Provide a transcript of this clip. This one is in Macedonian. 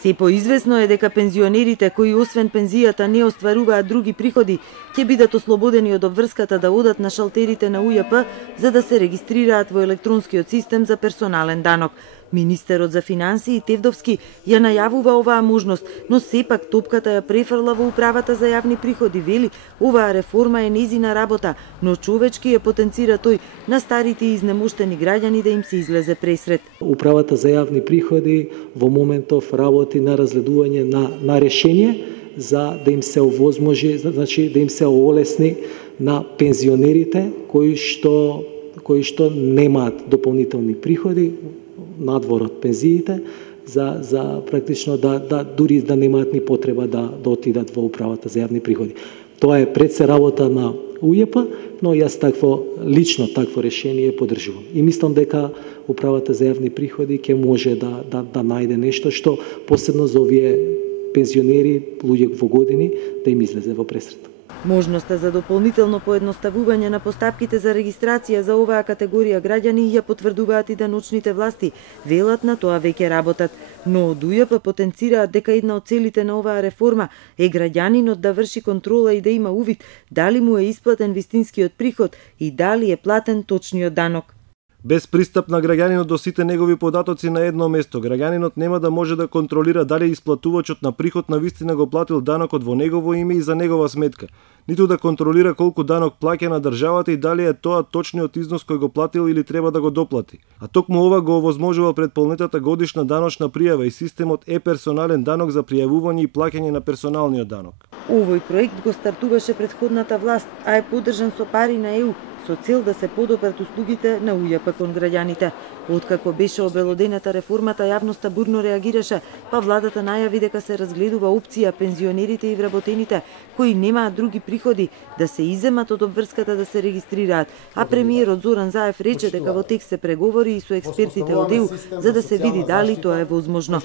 Се поизвестно е дека пензионерите кои освен пензијата не остваруваат други приходи, ќе бидат ослободени од обврската да одат на шалтерите на УЈП за да се регистрираат во електронскиот систем за персонален данок. Министерот за финансии Тевдовски ја најавува оваа можност, но сепак топката ја префрла во управата за јавни приходи, вели, оваа реформа е незина работа, но човечки ја потенцира тој на старите и изнемоштени граѓани да им се излезе пресрет. Управата за јавни приходи во моментов работи на разгледување на решение за да им се овозможи, значи да им се олесни на пензионерите кои што немаат дополнителни приходи надвор од пензиите, за практично дури да немаат ни потреба да отидат во управата за јавни приходи. Тоа е пред се работа на УЈП, но јас лично такво решение поддржувам. И мислам дека управата за јавни приходи ќе може да најде нешто што посебно за овие пензионери, луѓе во години, да им излезе во пресрет. Можноста за дополнително поедноставување на постапките за регистрација за оваа категорија граѓани ја потврдуваат и даночните власти. Велат на тоа веќе работат, но од УЈП потенцираат дека една од целите на оваа реформа е граѓанинот да врши контрола и да има увид дали му е исплатен вистинскиот приход и дали е платен точниот данок. Без пристап на граѓанинот до сите негови податоци на едно место, граѓанинот нема да може да контролира дали исплатувачот на приход на вистина го платил данокот во негово име и за негова сметка, ниту да контролира колку данок плаќа на државата и дали е тоа точниот износ кој го платил или треба да го доплати. А токму ова го овозможува предполнетата годишна даночна пријава и системот персонален данок за пријавување и плаќање на персоналниот данок. Овој проект го стартуваше претходната власт, а е поддржан со пари на ЕУ, со цел да се подобрат услугите на УЈП кон граѓаните. Откако беше обелоденета реформата, јавноста бурно реагираше, па владата најави дека се разгледува опција пензионерите и вработените кои немаат други приходи да се иземат од обврската да се регистрираат, а премиерот Зоран Заев рече дека во текст се преговори и со експертите од ЕУ за да се види дали тоа е возможно.